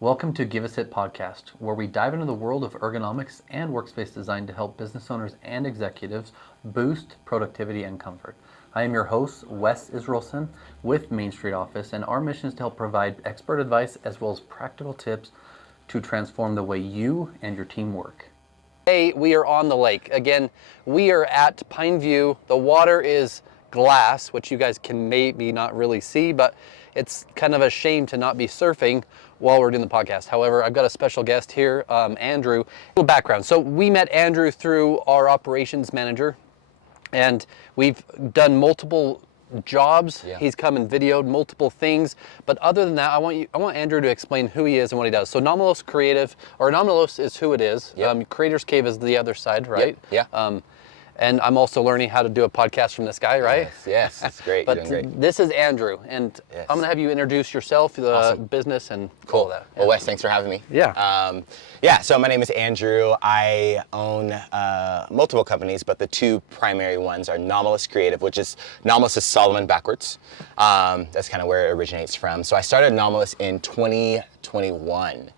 Welcome to Give Us It podcast, where we dive into the world of ergonomics and workspace design to help business owners and executives boost productivity and comfort. I am your host, Wes Israelson, with Main Street Office, and our mission is to help provide expert advice as well as practical tips to transform the way you and your team work. Today we are on the lake. Again, we are at Pine View. The water is glass, which you guys can maybe not really see, but it's kind of a shame to not be surfing while we're doing the podcast. However, I've got a special guest here, Andrew. A little background. So we met Andrew through our operations manager, and we've done multiple jobs. Yeah. He's come and videoed multiple things. But other than that, I want Andrew to explain who he is and what he does. So Nomolos Creative, or Nomolos is who it is. Yep. Creators Cave is the other side, right? Yep. Yeah. And I'm also learning how to do a podcast from this guy, right? Yes, it's great. But You're doing great. this is Andrew, and Yes. I'm gonna have you introduce yourself, the Awesome. business, and Cool. all that. Well, Wes, thanks for having me. Yeah. So my name is Andrew. I own multiple companies, but the two primary ones are Nomolos Creative, which is Nomolos is Solomon backwards. That's kind of where it originates from. So I started Nomolos in 2021.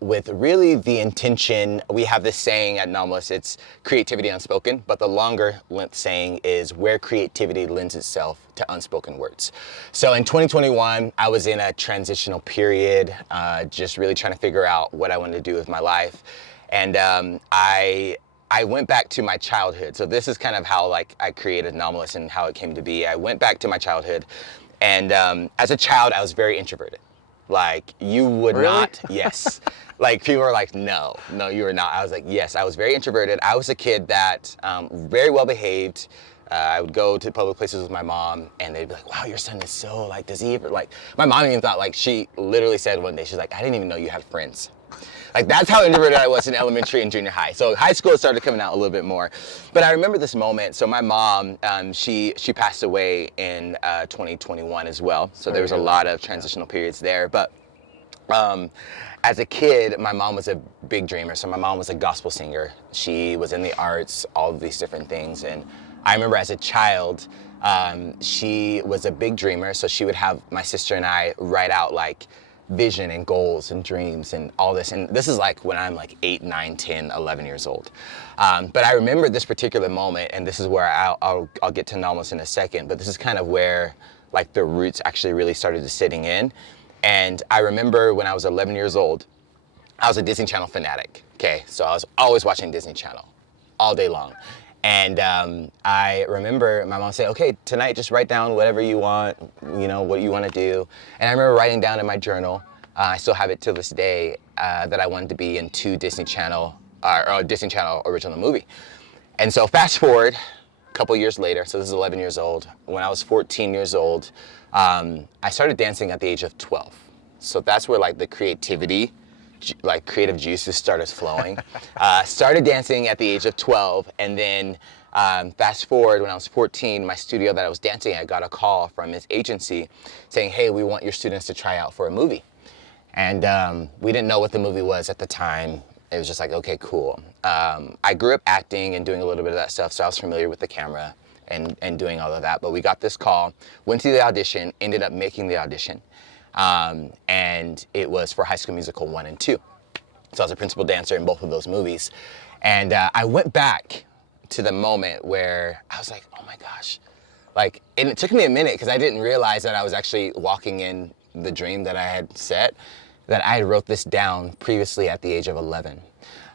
With really the intention, we have this saying at Nomolos, it's creativity unspoken, but the longer length saying is where creativity lends itself to unspoken words. So in 2021, I was in a transitional period, just really trying to figure out what I wanted to do with my life. And I went back to my childhood. So this is kind of how I created Nomolos and how it came to be. I went back to my childhood, and as a child, I was very introverted. Like, you would Really? not, yes. Like, people are like, no, you are not. I was like, yes, I was very introverted. I was a kid that very well behaved. I would go to public places with my mom, and they'd be like, wow, your son is so, does he ever, my mom even thought, she literally said one day, she's like, I didn't even know you had friends. That's how introverted I was in elementary and junior high. So high school started coming out a little bit more. But I remember this moment. So my mom, she passed away in 2021 as well. So there was a lot of transitional periods there. But as a kid, my mom was a big dreamer. So my mom was a gospel singer. She was in the arts, all of these different things. And I remember as a child, she was a big dreamer. So she would have my sister and I write out vision and goals and dreams and all this. And this is when I'm 8, 9, 10, 11 years old. But I remember this particular moment, and this is where I'll get to Nomolos in a second, but this is kind of where the roots actually really started to sitting in. And I remember when I was 11 years old, I was a Disney Channel fanatic. Okay, so I was always watching Disney Channel all day long. And I remember my mom saying, okay, tonight just write down whatever you want, what you want to do. And I remember writing down in my journal, I still have it to this day, that I wanted to be in 2 Disney Channel, or Disney Channel original movie. And so fast forward a couple years later, so this is 11 years old, when I was 14 years old, I started dancing at the age of 12. So that's where the creativity, creative juices started flowing. Started dancing at the age of 12, and then fast forward when I was 14, my studio that I was dancing at got a call from his agency saying, hey, we want your students to try out for a movie. And we didn't know what the movie was at the time. It was just okay, cool. I grew up acting and doing a little bit of that stuff, so I was familiar with the camera and doing all of that. But we got this call, went to the audition, ended up making the audition. And it was for High School Musical 1 and 2. So I was a principal dancer in both of those movies. And I went back to the moment where I was like, oh my gosh. And it took me a minute because I didn't realize that I was actually walking in the dream that I had set, that I wrote this down previously at the age of 11.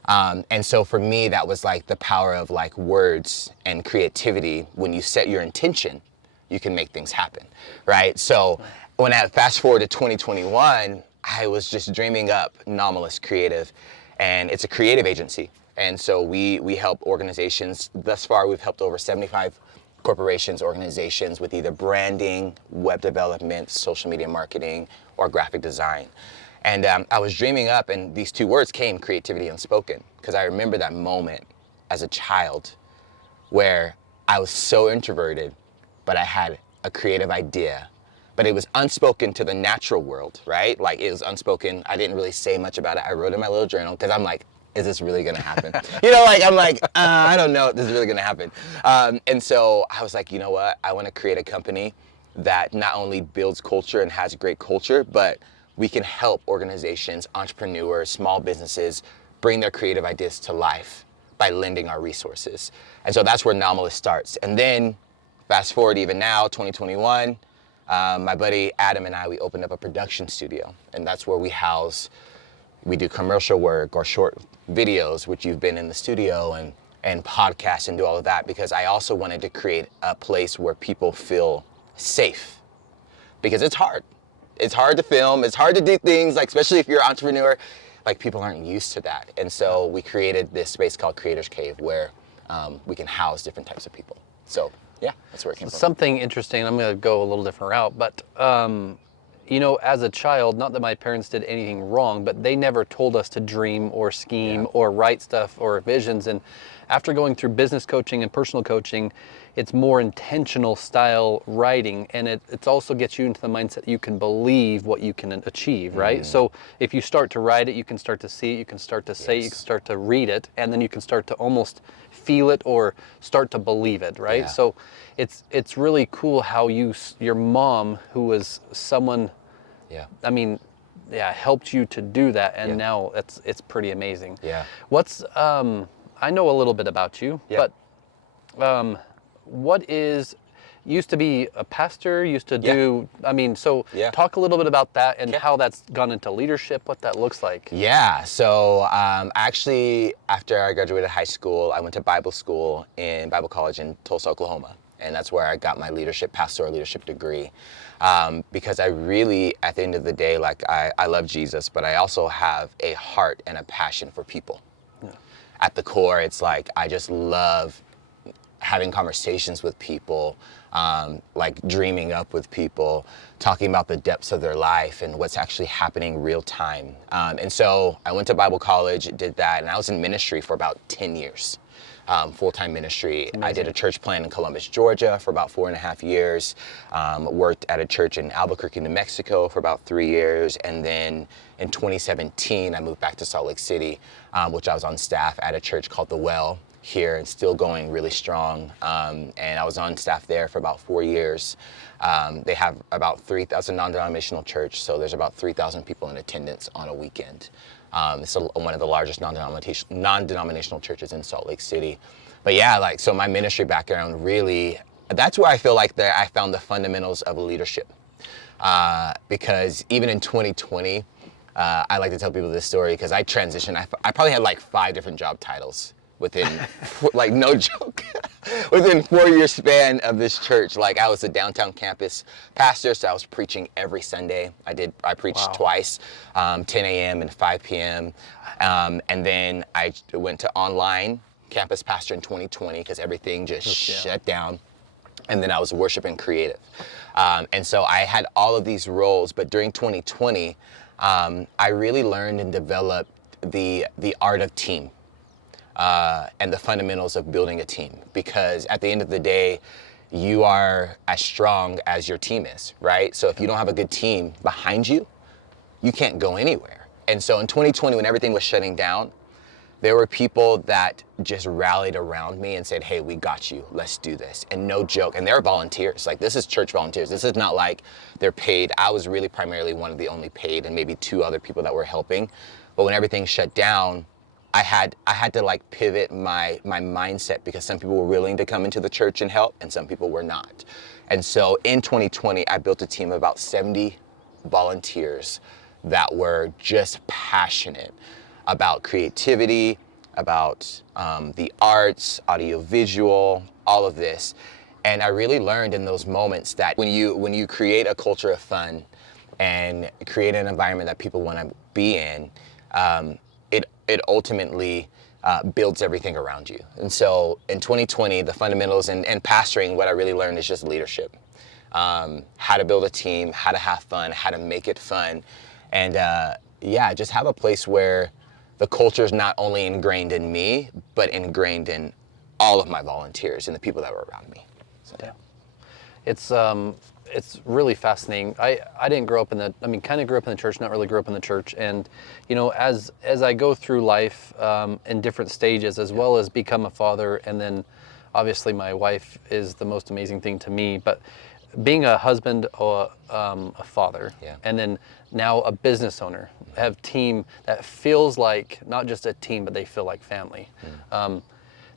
And so for me, that was the power of words and creativity. When you set your intention, you can make things happen, right? So when I fast forward to 2021, I was just dreaming up Nomolos Creative, and it's a creative agency. And so we help organizations. Thus far, we've helped over 75 corporations, organizations with either branding, web development, social media marketing, or graphic design. And I was dreaming up, and these 2 words came, creativity unspoken, because I remember that moment as a child where I was so introverted, but I had a creative idea. But it was unspoken to the natural world, right? It was unspoken. I didn't really say much about it. I wrote in my little journal because I'm is this really gonna happen? I don't know if this is really gonna happen. And so I was you know what? I wanna create a company that not only builds culture and has great culture, but we can help organizations, entrepreneurs, small businesses bring their creative ideas to life by lending our resources. And so that's where Nomolos starts. And then fast forward even now, 2021, my buddy Adam and I, we opened up a production studio, and that's where we do commercial work or short videos, which you've been in the studio, and podcasts and do all of that, because I also wanted to create a place where people feel safe, because it's hard. It's hard to film, it's hard to do things, like especially if you're an entrepreneur, like people aren't used to that. And so we created this space called Creators Cave where we can house different types of people. So yeah, that's where it came from. Something interesting, I'm going to go a little different route, but you know, as a child, not that my parents did anything wrong, but they never told us to dream or scheme or write stuff or visions. And after going through business coaching and personal coaching, it's more intentional style writing, and it also gets you into the mindset you can believe what you can achieve, right? So if you start to write it, you can start to see it, you can start to say it, you can start to read it, and then you can start to almost feel it or start to believe it, right? Yeah. So it's really cool how your mom, who was someone, I mean, helped you to do that, and now it's pretty amazing. Yeah. What's I know a little bit about you, but what is, used to be a pastor, used to do, I mean, so talk a little bit about that and how that's gone into leadership, what that looks like. Yeah, so actually after I graduated high school, I went to Bible school in Bible college in Tulsa, Oklahoma. And that's where I got my pastoral leadership degree. Because I really, at the end of the day, like I love Jesus, but I also have a heart and a passion for people. At the core, it's like, I just love having conversations with people, like dreaming up with people, talking about the depths of their life and what's actually happening real time. And so I went to Bible college, did that, and I was in ministry for about 10 years. Full-time ministry. I did a church plant in Columbus, Georgia for about 4.5 years. Worked at a church in Albuquerque, New Mexico for about 3 years. And then in 2017, I moved back to Salt Lake City, which I was on staff at a church called The Well here, and still going really strong. And I was on staff there for about 4 years. They have about 3,000 non-denominational church, so there's about 3,000 people in attendance on a weekend. It's one of the largest non-denominational churches in Salt Lake City. But yeah, like, so my ministry background really, that's where I feel like I found the fundamentals of leadership. Because even in 2020, I like to tell people this story because I transitioned. I probably had like 5 different job titles within, like no joke, within 4-year span of this church. Like I was the downtown campus pastor, so I was preaching every Sunday. I preached twice, 10 a.m. and 5 p.m. And then I went to online campus pastor in 2020 because everything just shut down. And then I was worship and creative. And so I had all of these roles, but during 2020, I really learned and developed the art of team. And the fundamentals of building a team, because at the end of the day, you are as strong as your team is, right? So if you don't have a good team behind you, you can't go anywhere. And so in 2020, when everything was shutting down, there were people that just rallied around me and said, hey, we got you, let's do this. And no joke, and they're volunteers. Like, this is church volunteers. This is not like they're paid. I was really primarily one of the only paid, and maybe 2 other people that were helping. But when everything shut down, I had to like pivot my mindset, because some people were willing to come into the church and help and some people were not. And so in 2020, I built a team of about 70 volunteers that were just passionate about creativity, about the arts, audiovisual, all of this. And I really learned in those moments that when you create a culture of fun and create an environment that people want to be in, it ultimately builds everything around you. And so in 2020, the fundamentals and pastoring, what I really learned is just leadership. How to build a team, how to have fun, how to make it fun. And just have a place where the culture is not only ingrained in me, but ingrained in all of my volunteers and the people that were around me. So, It's really fascinating. I didn't grow up kind of grew up in the church, not really grew up in the church. And, you know, as I go through life in different stages, as well as become a father, and then obviously my wife is the most amazing thing to me. But being a husband or a father, Yeah. and then now a business owner, have team that feels like not just a team, but they feel like family.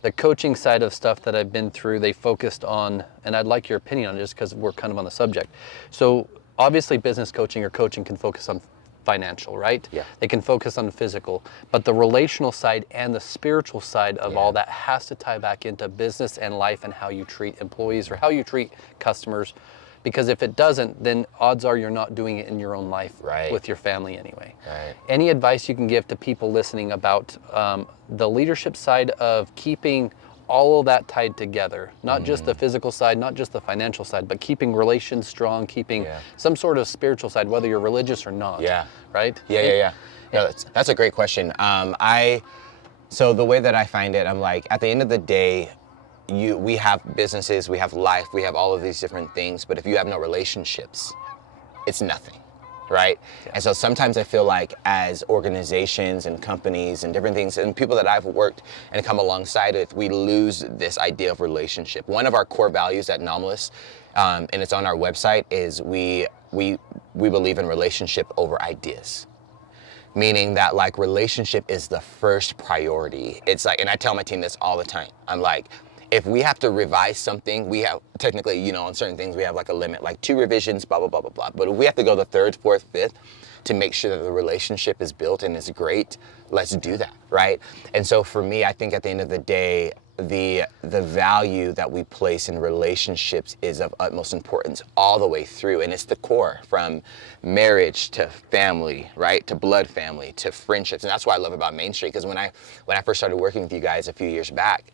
The coaching side of stuff that I've been through, they focused on, and I'd like your opinion on it just because we're kind of on the subject. So obviously business coaching or coaching can focus on financial, right? Yeah. They can focus on physical, but the relational side and the spiritual side of all that has to tie back into business and life and how you treat employees or how you treat customers. Because if it doesn't, then odds are you're not doing it in your own life with your family anyway. Right. Any advice you can give to people listening about the leadership side of keeping all of that tied together, not just the physical side, not just the financial side, but keeping relations strong, keeping some sort of spiritual side, whether you're religious or not. Yeah. Right? Yeah. No, that's a great question. So the way that I find it, I'm like, at the end of the day, we have businesses, we have life, we have all of these different things, but if you have no relationships, it's nothing, right? Yeah. And so sometimes I feel like as organizations and companies and different things and people that I've worked and come alongside with, we lose this idea of relationship. One of our core values at Nomolos, and it's on our website, is we believe in relationship over ideas. Meaning that like relationship is the first priority. It's like, and I tell my team this all the time. I'm like, if we have to revise something, we have technically, you know, on certain things, we have like a limit, like 2 revisions, blah, blah, blah, blah, blah. But if we have to go the 3rd, 4th, 5th to make sure that the relationship is built and is great, let's do that, right? And so for me, I think at the end of the day, the value that we place in relationships is of utmost importance all the way through. And it's the core, from marriage to family, right? To blood family, to friendships. And that's what I love about Main Street, because when I first started working with you guys a few years back,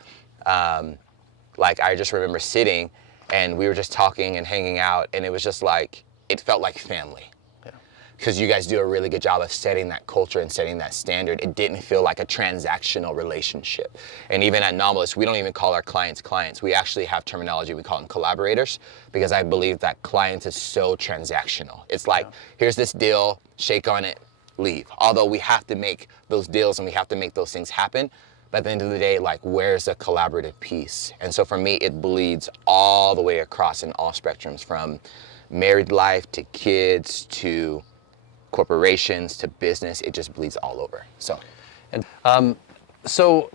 like I just remember sitting and we were just talking and hanging out, and it was just like, it felt like family. Because you guys do a really good job of setting that culture and setting that standard. It didn't feel like a transactional relationship. And even at Nomolos, we don't even call our clients clients. We actually have terminology, we call them collaborators, because I believe that clients is so transactional. It's like, here's this deal, shake on it, leave. Although we have to make those deals and we have to make those things happen. But at the end of the day, like, where's the collaborative piece? And so for me, it bleeds all the way across in all spectrums, from married life to kids to corporations to business. It just bleeds all over. So, and so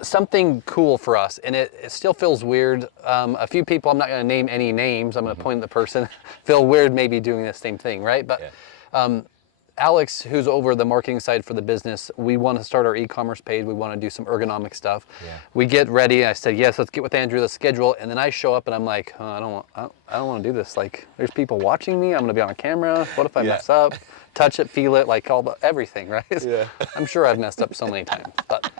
something cool for us, and it still feels weird. A few people, I'm not going to name any names, I'm going to point at the person, feel weird maybe doing the same thing, right? But Alex, who's over the marketing side for the business, we want to start our e-commerce page. We want to do some ergonomic stuff. We get ready. I said, yes, let's get with Andrew, let's schedule. And then I show up and I'm like, oh, I don't want to do this. Like, there's people watching me. I'm going to be on camera. What if I mess up? Touch it, feel it, like everything, right? I'm sure I've messed up so many times. But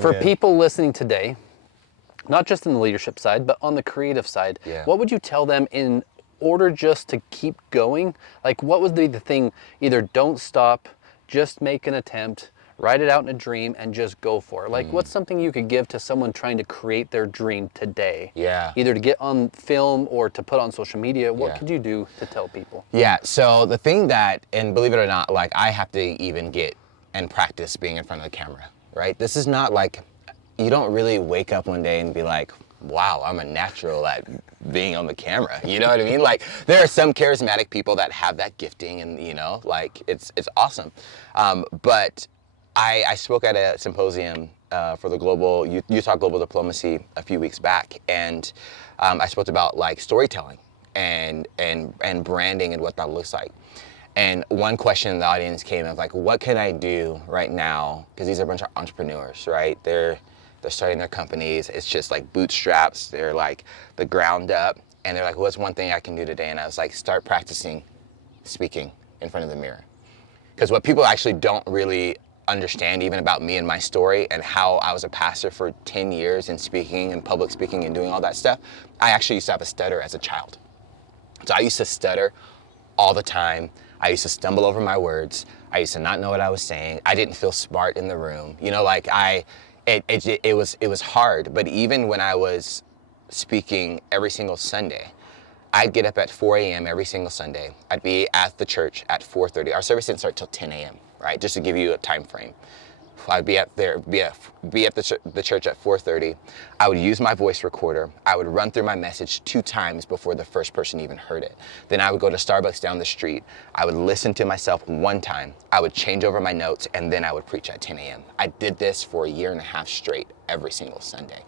for people listening today, not just in the leadership side, but on the creative side, what would you tell them in order just to keep going? Like, what would be the thing? Either don't stop, just make an attempt, write it out in a dream, and just go for it. Like, what's something you could give to someone trying to create their dream today? Either to get on film or to put on social media. What could you do to tell people? So the thing that, and believe it or not, like, I have to even get and practice being in front of the camera, right? This is not like, you don't really wake up one day and be like, wow, I'm a natural at being on the camera. You know what I mean? Like, there are some charismatic people that have that gifting, and, you know, like, it's awesome. But I spoke at a symposium for the Utah Global Diplomacy a few weeks back, and I spoke about like storytelling and branding and what that looks like. And one question in the audience came of like, what can I do right now? Because these are a bunch of entrepreneurs, right? They're starting their companies. It's just like bootstraps. They're like the ground up. And they're like, what's one thing I can do today? And I was like, start practicing speaking in front of the mirror. Because what people actually don't really understand even about me and my story and how I was a pastor for 10 years in speaking and public speaking and doing all that stuff, I actually used to have a stutter as a child. So I used to stutter all the time. I used to stumble over my words. I used to not know what I was saying. I didn't feel smart in the room. You know, like it was hard. But even when I was speaking every single Sunday, I'd get up at 4 a.m. every single Sunday. I'd be at the church at 4:30. Our service didn't start till 10 a.m., right? Just to give you a time frame. I'd be at the church at 4:30. I would use my voice recorder. I would run through my message 2 times before the first person even heard it. Then I would go to Starbucks down the street. I would listen to myself 1 time. I would change over my notes, and then I would preach at 10 a.m. I did this for a year and a half straight every single Sunday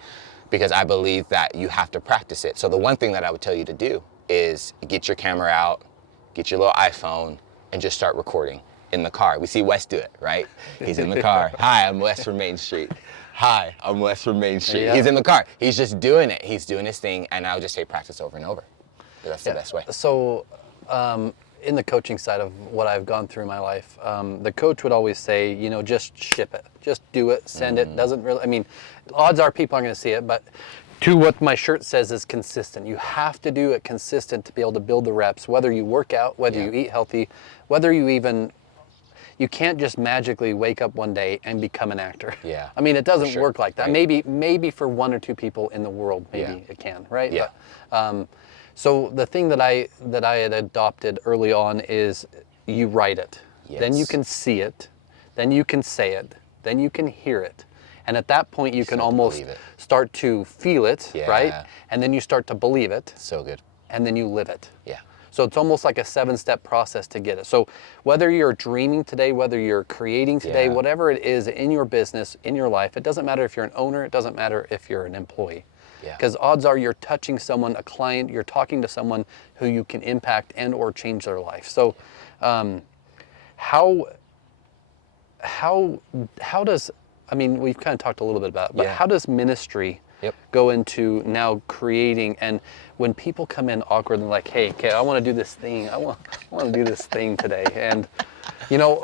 because I believe that you have to practice it. So the one thing that I would tell you to do is get your camera out, get your little iPhone, and just start recording. In the car. We see Wes do it, right? He's in the car. Hi, I'm Wes from Main Street. Hi, I'm Wes from Main Street. Yeah. He's in the car. He's just doing it. He's doing his thing, and I would just say practice over and over. That's the best way. So, in the coaching side of what I've gone through in my life, the coach would always say, you know, just ship it. Just do it, send it. Doesn't really, I mean, odds are people aren't going to see it, but to what my shirt says is consistent. You have to do it consistent to be able to build the reps, whether you work out, whether you eat healthy, whether you even... You can't just magically wake up one day and become an actor. Yeah. I mean, it doesn't work like that. Right. Maybe for 1 or 2 people in the world, maybe it can, right? Yeah. But, so the thing that I had adopted early on is you write it. Yes. Then you can see it. Then you can say it. Then you can hear it. And at that point, you can almost start to feel it, right? And then you start to believe it. So good. And then you live it. Yeah. So it's almost like a 7-step process to get it. So whether you're dreaming today, whether you're creating today, whatever it is in your business, in your life, it doesn't matter if you're an owner, it doesn't matter if you're an employee. Because odds are you're touching someone, a client, you're talking to someone who you can impact and or change their life. So how does, I mean, we've kind of talked a little bit about it, but how does ministry go into now creating, and when people come in awkward and like, hey, I want to do this thing, I want to do this thing today, and you know,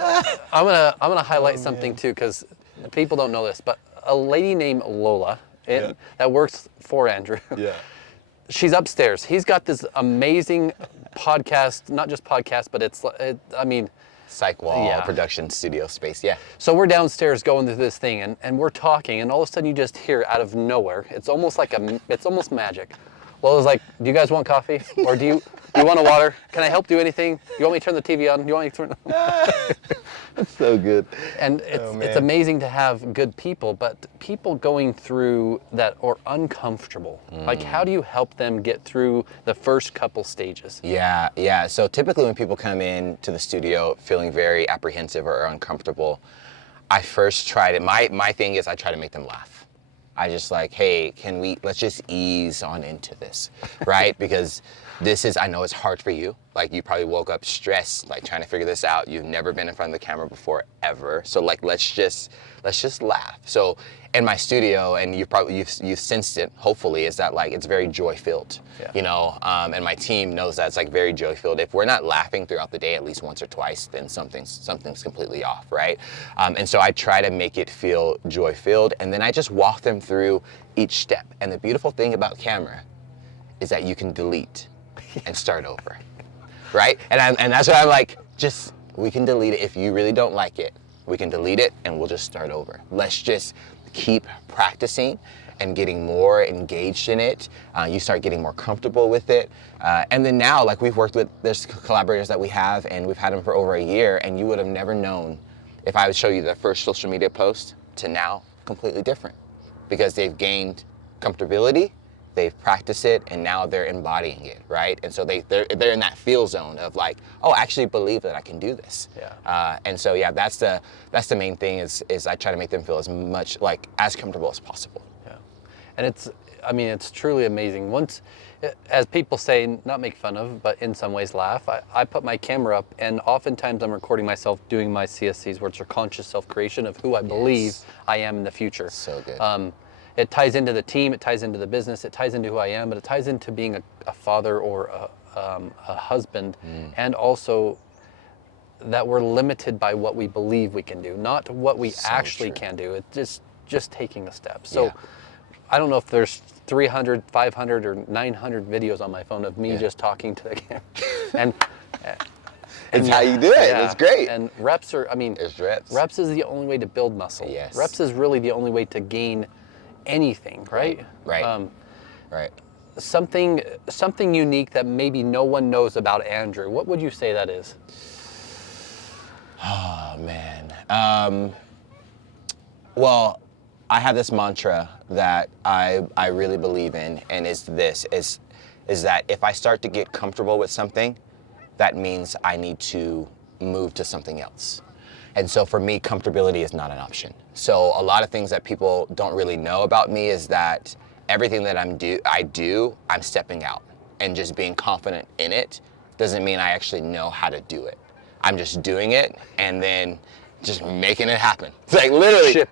I'm gonna highlight something too, because people don't know this, but a lady named Lola that works for Andrew, she's upstairs. He's got this amazing podcast, not just podcast, but I mean, Psych wall, production studio space, So we're downstairs going through this thing, and we're talking, and all of a sudden you just hear out of nowhere, it's almost magic. Lola's like, do you guys want coffee? Or do you want a water? Can I help do anything? You want me to turn the TV on? You want me to turn That's so good. And it's amazing to have good people, but people going through that or uncomfortable. Like, how do you help them get through the first couple stages? Yeah. So typically when people come in to the studio feeling very apprehensive or uncomfortable, I first try to, my thing is I try to make them laugh. I just like, hey, let's just ease on into this, right? Because I know it's hard for you. Like, you probably woke up stressed, like trying to figure this out. You've never been in front of the camera before, ever. So like, let's just laugh. So in my studio, and you've sensed it, hopefully, is that like, it's very joy filled, you know? And my team knows that it's like very joy filled. If we're not laughing throughout the day at least once or twice, then something's completely off, right? And so I try to make it feel joy filled, and then I just walk them through each step. And the beautiful thing about camera is that you can delete and start over, right? And that's why I'm like, we can delete it. If you really don't like it, we can delete it and we'll just start over. Let's just keep practicing and getting more engaged in it. You start getting more comfortable with it. And then now, like, there's collaborators that we have, and we've had them for over a year, and you would have never known if I would show you their first social media post to now, completely different, because they've gained comfortability, they've practiced it, and now they're embodying it, right? And so they're in that feel zone of like, oh, I actually believe that I can do this. And so that's the main thing is I try to make them feel as comfortable as possible. And it's truly amazing. Once, as people say, not make fun of, but in some ways laugh, I put my camera up, and oftentimes I'm recording myself doing my CSCs, which are conscious self-creation of who I believe I am in the future. So good. It ties into the team, it ties into the business, it ties into who I am, but it ties into being a father or a husband, and also that we're limited by what we believe we can do, not what we actually can do. It's just taking the steps. So I don't know if there's 300, 500, or 900 videos on my phone of me just talking to the camera. And it's how you do it. It's great. And reps are, there's reps. Reps is the only way to build muscle. Reps is really the only way to gain anything, right? Right. Something unique that maybe no one knows about Andrew. What would you say that is? Oh man. Well, I have this mantra that I really believe in, and is that if I start to get comfortable with something, that means I need to move to something else. And so for me, comfortability is not an option. So a lot of things that people don't really know about me is that everything that I'm stepping out, and just being confident in it doesn't mean I actually know how to do it. I'm just doing it and then just making it happen. It's like literally,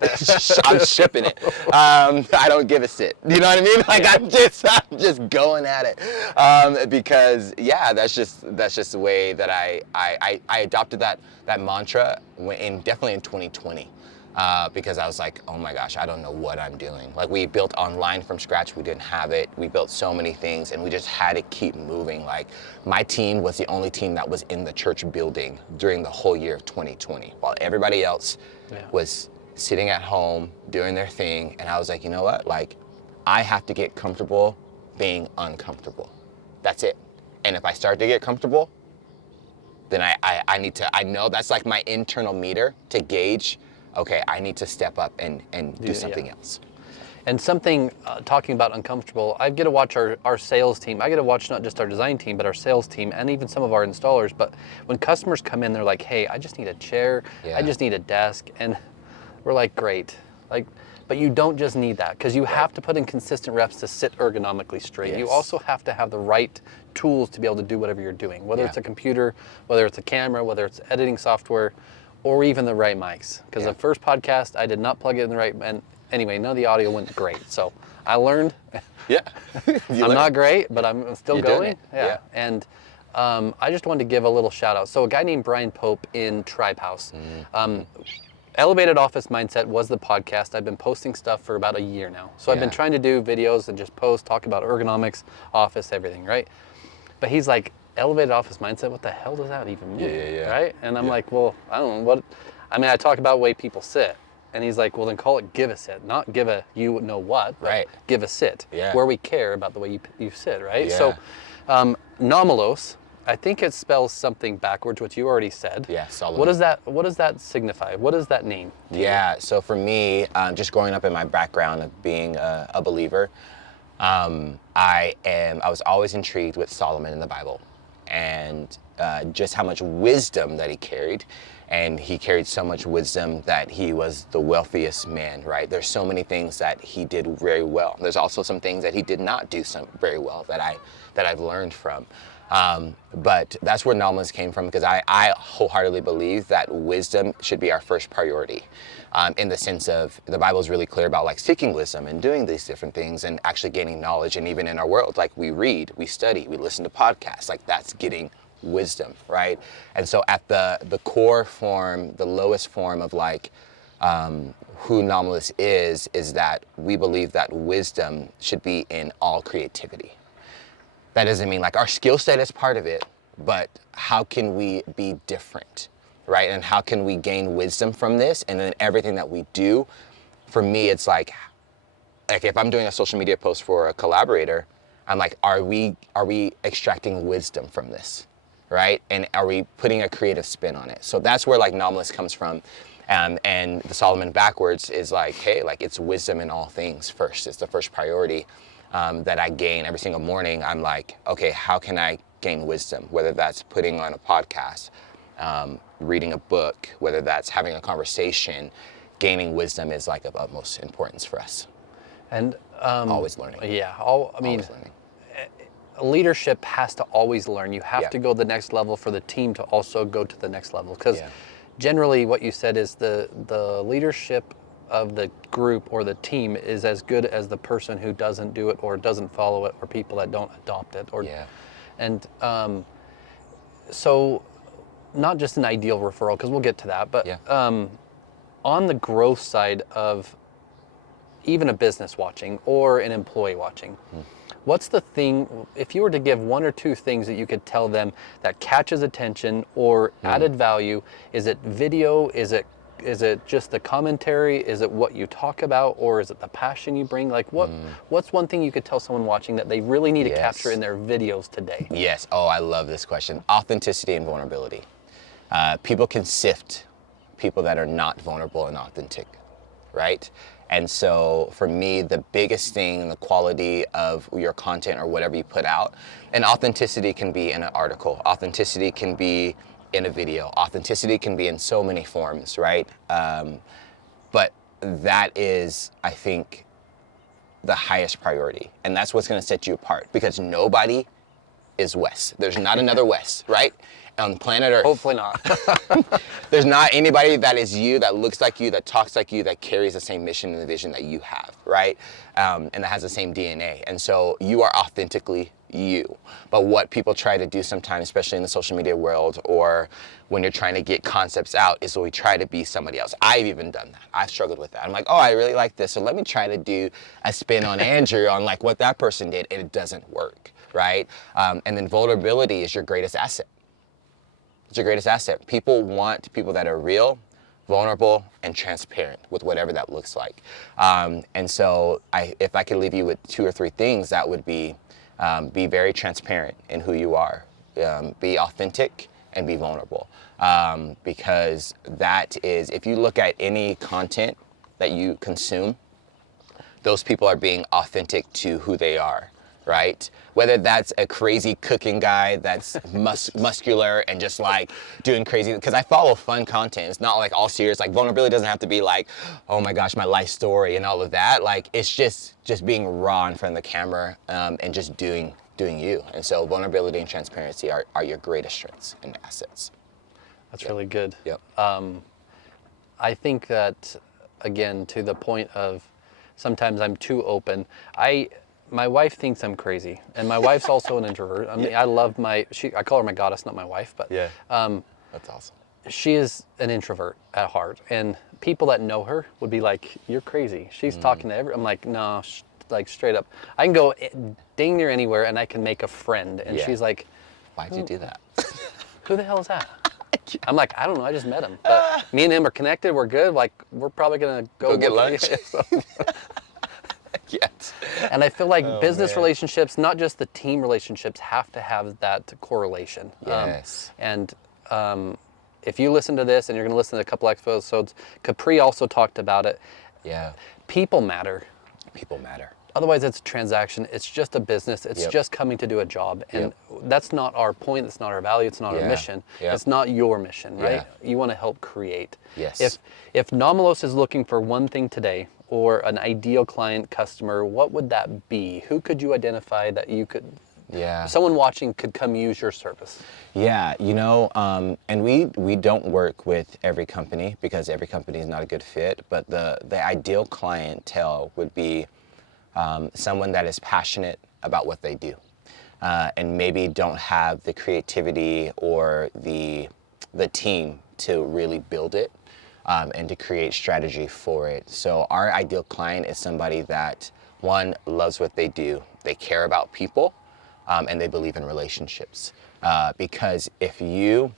I'm shipping it. I don't give a shit. You know what I mean? Like I'm just going at it because that's just the way that I adopted that mantra definitely in 2020. Because I was like, oh my gosh, I don't know what I'm doing. Like we built online from scratch, we didn't have it. We built so many things and we just had to keep moving. Like my team was the only team that was in the church building during the whole year of 2020, while everybody else was sitting at home doing their thing. And I was like, you know what? Like I have to get comfortable being uncomfortable. That's it. And if I start to get comfortable, then I know that's like my internal meter to gauge, okay, I need to step up and do something else. And something, talking about uncomfortable, I get to watch our sales team. I get to watch not just our design team, but our sales team and even some of our installers. But when customers come in, they're like, hey, I just need a chair. I just need a desk. And we're like, great. But you don't just need that, because you have to put in consistent reps to sit ergonomically straight. You also have to have the right tools to be able to do whatever you're doing, whether it's a computer, whether it's a camera, whether it's editing software, or even the right mics. Because the first podcast, I did not plug it in the right, and anyway, none of the audio went great. So I learned. I'm not great, but I'm still You're going. doing it. And I just wanted to give a little shout out. So a guy named Brian Pope in Tribe House. Elevated Office Mindset was the podcast. I've been posting stuff for about a year now. So I've been trying to do videos and just post, talk about ergonomics, office, everything, right? But he's like, Elevated Office Mindset, what the hell does that even mean? Right? And I'm like, well, I don't know what, I talk about the way people sit. And he's like, well, then call it give a sit, not give a you know what, but give a sit, where we care about the way you sit, right? So Nomolos, I think it spells something backwards, which you already said. Yeah, Solomon. What does that signify? What does that mean? So for me, just growing up in my background of being a believer, I was always intrigued with Solomon in the Bible, and just how much wisdom that he carried. And he carried so much wisdom that he was the wealthiest man, right? There's so many things that he did very well. There's also some things that he did not do very well that I've learned from. But that's where Nomolos came from, because I wholeheartedly believe that wisdom should be our first priority, in the sense of the Bible is really clear about like seeking wisdom and doing these different things and actually gaining knowledge. And even in our world, like we read, we study, we listen to podcasts, like that's getting wisdom, right? And so at the core form, the lowest form of like who Nomolos is that we believe that wisdom should be in all creativity. That doesn't mean like our skill set is part of it, but how can we be different, right? And how can we gain wisdom from this? And then everything that we do, for me, it's like if I'm doing a social media post for a collaborator, I'm like, are we extracting wisdom from this, right? And are we putting a creative spin on it? So that's where like Nomolos comes from. And the Solomon backwards is like, hey, like it's wisdom in all things first. It's the first priority. That I gain every single morning. I'm like, okay, how can I gain wisdom? Whether that's putting on a podcast, reading a book, whether that's having a conversation, gaining wisdom is like of utmost importance for us. And always learning. Yeah, always learning. Leadership has to always learn. You have to go the next level for the team to also go to the next level. Because generally what you said is the leadership of the group or the team is as good as the person who doesn't do it or doesn't follow it or people that don't adopt it. And so not just an ideal referral, because we'll get to that, but on the growth side of even a business watching or an employee watching, what's the thing, if you were to give one or two things that you could tell them that catches attention or added value? Is it video? Is it just the commentary? Is it what you talk about, or is it the passion you bring? Like what's one thing you could tell someone watching that they really need to capture in their videos today? Yes. Oh, I love this question. Authenticity and vulnerability. People can sift people that are not vulnerable and authentic, right? And so for me, the biggest thing, the quality of your content or whatever you put out, and authenticity can be in an article, authenticity can be in a video, authenticity can be in so many forms, right? But that is, I think, the highest priority. And that's what's gonna set you apart, because nobody is Wes. There's not another Wes, right? On planet Earth. Hopefully not. There's not anybody that is you, that looks like you, that talks like you, that carries the same mission and the vision that you have, right? And that has the same DNA. And so you are authentically you. But what people try to do sometimes, especially in the social media world, or when you're trying to get concepts out, is we try to be somebody else. I've even done that. I've struggled with that. I'm like, oh, I really like this, so let me try to do a spin on Andrew on like what that person did, and it doesn't work, right? And then vulnerability is your greatest asset. It's your greatest asset. People want people that are real, vulnerable, and transparent with whatever that looks like. And so if I could leave you with 2 or 3 things, that would be very transparent in who you are, be authentic, and be vulnerable. Because that is, if you look at any content that you consume, those people are being authentic to who they are, right? Whether that's a crazy cooking guy that's muscular and just like doing crazy, because I follow fun content. It's not like all serious. Like vulnerability doesn't have to be like, oh my gosh, my life story and all of that. Like it's just being raw in front of the camera, and just doing you. And so vulnerability and transparency are your greatest strengths and assets. That's really good. Yep. I think that, again, to the point of sometimes I'm too open. My wife thinks I'm crazy, and my wife's also an introvert. I mean, I love I call her my goddess, not my wife, but Yeah. That's awesome. she is an introvert at heart, and people that know her would be like, "You're crazy." She's talking to I'm like, no, like straight up. I can go dang near anywhere, and I can make a friend, and Yeah. she's like, Why'd you do that? "Who the hell is that?" I'm like, I don't know. I just met him. But me and him are connected. We're good. Like, we're probably gonna Go get lunch. So- Yes. And I feel like business man. relationships, not just the team relationships, have to have that correlation. Yes. If you listen to this, and you're going to listen to a couple episodes, Capri also talked about it. Yeah. People matter. People matter. Otherwise, it's a transaction. It's just a business. It's Yep. just coming to do a job. And that's not our point. That's not our value. It's not our Yeah. mission. Yep. It's not your mission, right? Yeah. You want to help create. Yes. If Nomolos is looking for one thing today, or an ideal client customer, what would that be? Who could you identify that you could, Yeah. someone watching could come use your service? Yeah, and we don't work with every company, because every company is not a good fit, but the ideal clientele would be someone that is passionate about what they do, and maybe don't have the creativity or the team to really build it, and to create strategy for it. So our ideal client is somebody that, one, loves what they do, they care about people, and they believe in relationships. Because if you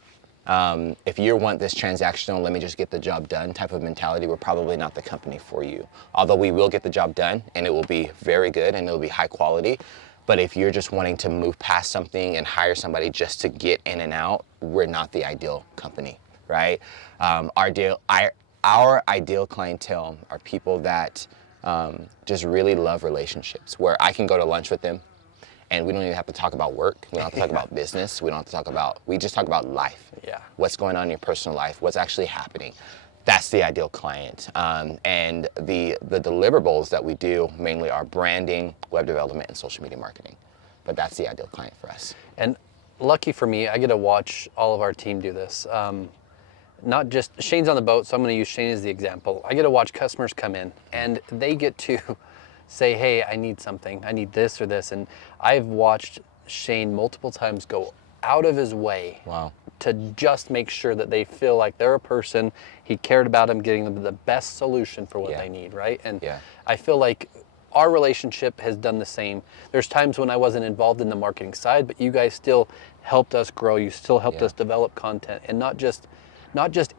want this transactional, let me just get the job done type of mentality, we're probably not the company for you. Although we will get the job done, and it will be very good, and it'll be high quality. But if you're just wanting to move past something and hire somebody just to get in and out, we're not the ideal company, right? Our ideal clientele are people that just really love relationships, where I can go to lunch with them, and we don't even have to talk about work. We don't have to talk about business. We don't have to talk about, we just talk about life. Yeah. What's going on in your personal life, what's actually happening. That's the ideal client. And the deliverables that we do mainly are branding, web development, and social media marketing. But that's the ideal client for us. And lucky for me, I get to watch all of our team do this. Not just, Shane's on the boat, so I'm gonna use Shane as the example. I get to watch customers come in, and they get to say, hey, I need something, I need this or this. And I've watched Shane multiple times go out of his way to just make sure that they feel like they're a person. He cared about them, getting them the best solution for what they need, right? And I feel like our relationship has done the same. There's times when I wasn't involved in the marketing side, but you guys still helped us grow. You still helped us develop content, and not just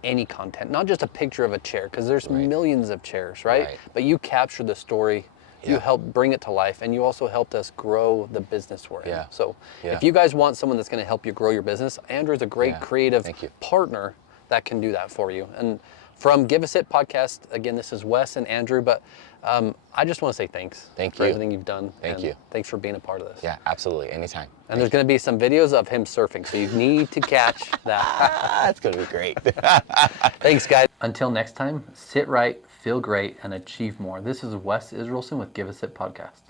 any content, not just a picture of a chair, because there's millions of chairs, right? But you captured the story, you helped bring it to life, and you also helped us grow the business we're in. So if you guys want someone that's gonna help you grow your business, Andrew's a great creative partner that can do that for you. And From Give Us It podcast, again, this is Wes and Andrew, but I just want to say thanks. Thank for you. everything you've done. Thank you. Thanks for being a part of this. Yeah, absolutely. Anytime. And there's going to be some videos of him surfing, so you need to catch that. That's going to be great. Thanks, guys. Until next time, sit right, feel great, and achieve more. This is Wes Israelson with Give Us It podcast.